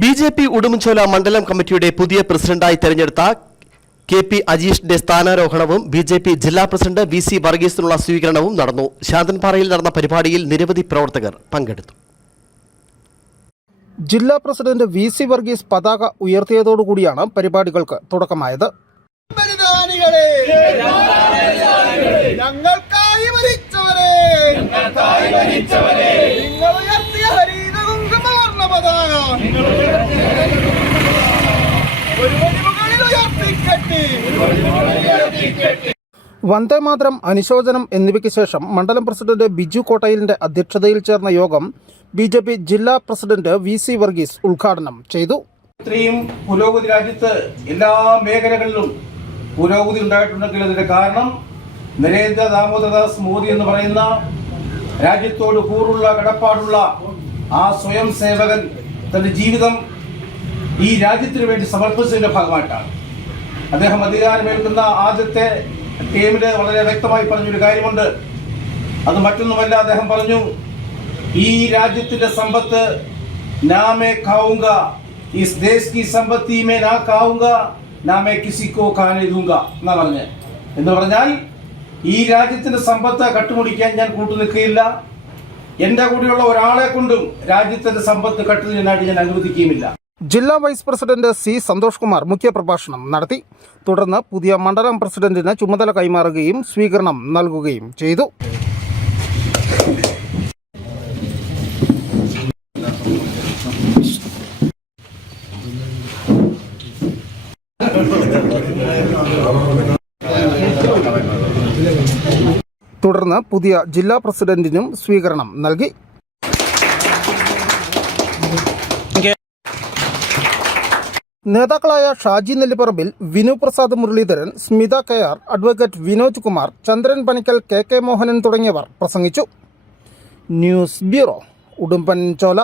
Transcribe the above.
BJP. Udumbanchola മണ്ഡലം കമ്മിറ്റിയുടെ പുതിയ പ്രസിഡന്റായി തെരഞ്ഞെടുത്ത കെ.പി. അജീഷിന്റെ സ്ഥാനാരോഹണവും ബി.ജെ.പി. ജില്ലാ പ്രസിഡന്റ് വി.സി. വർഗീസിനുള്ള സ്വീകരണവും നടന്നു. ശാന്തൻപാറയിൽ നടന്ന പരിപാടിയിൽ നിരവധി പ്രവർത്തകർ പങ്കെടുത്തു. ജില്ലാ പ്രസിഡന്റ് വി.സി. വർഗീസ് പതാക ഉയർത്തിയതോടുകൂടിയാണ് പരിപാടികൾക്ക് തുടക്കമായത്. വന്ദേമാതരം, അനുശോചനം എന്നിവയ്ക്ക് ശേഷം മണ്ഡലം പ്രസിഡന്റ് ബിജു കോട്ടയിലിന്റെ അധ്യക്ഷതയിൽ ചേർന്ന യോഗം ബി.ജെ.പി. ജില്ലാ പ്രസിഡന്റ് വി.സി. വർഗീസ് ഉദ്ഘാടനം ചെയ്തു. ഇത്രയും പുരോഗതി രാജ്യത്ത് എല്ലാ മേഖലകളിലും പുരോഗതി ഉണ്ടായിട്ടുണ്ടെങ്കിൽ അതിന്റെ കാരണം നരേന്ദ്ര ദാമോദർദാസ് മോദി എന്ന് പറയുന്ന രാജ്യത്തോട് കൂറുള്ള കടപ്പാടുള്ള ആ സ്വയം സേവകൻ തന്റെ ജീവിതം ഈ രാജ്യത്തിന് വേണ്ടി സമർപ്പിച്ചതിന്റെ ഭാഗമായിട്ടാണ്. അദ്ദേഹം അധികാരമേൽക്കുന്ന ആദ്യത്തെ ടീമില് വളരെ വ്യക്തമായി പറഞ്ഞൊരു കാര്യമുണ്ട്. അത് മറ്റൊന്നുമല്ല, അദ്ദേഹം പറഞ്ഞു, ഈ രാജ്യത്തിന്റെ സമ്പത്ത് നാമേ ഖാഊംഗ, ഇസ് ദേശ് കി സമ്പത്തി മേ നാ ഖാഊംഗ, നാമേ കിസിക്കോ ഖാനെ ദൂംഗ എന്നാ പറഞ്ഞ്. എന്ന് പറഞ്ഞാൽ ഈ രാജ്യത്തിന്റെ സമ്പത്ത് കട്ടുമുടിക്കാൻ ഞാൻ കൂട്ടുനിൽക്കുകയില്ല, എന്റെ കൂടെയുള്ള ഒരാളെ കൊണ്ടും രാജ്യത്തിന്റെ സമ്പത്ത് കട്ടുതിനായിട്ട് ഞാൻ അനുവദിക്കുകയുമില്ല. ജില്ലാ vice president C Santhosh Kumar മുഖ്യപ്രഭാഷണം നടത്തി. തുടർന്ന് പുതിയ മണ്ഡലം പ്രസിഡന്റിന് ചുമതല കൈമാറുകയും സ്വീകരണം നൽകുകയും ചെയ്തു. തുടർന്ന് പുതിയ ജില്ലാ പ്രസിഡന്റിനും സ്വീകരണം നൽകി. നേതാക്കളായ ഷാജി നെല്ലിപ്പറമ്പിൽ, വിനു പ്രസാദ് മുരളീധരൻ, സ്മിത കെആർ, അഡ്വക്കേറ്റ് വിനോജ് കുമാർ, ചന്ദ്രൻ പണിക്കൽ, കെ മോഹനൻ തുടങ്ങിയവർ പ്രസംഗിച്ചു. News bureau, Udumbanchola.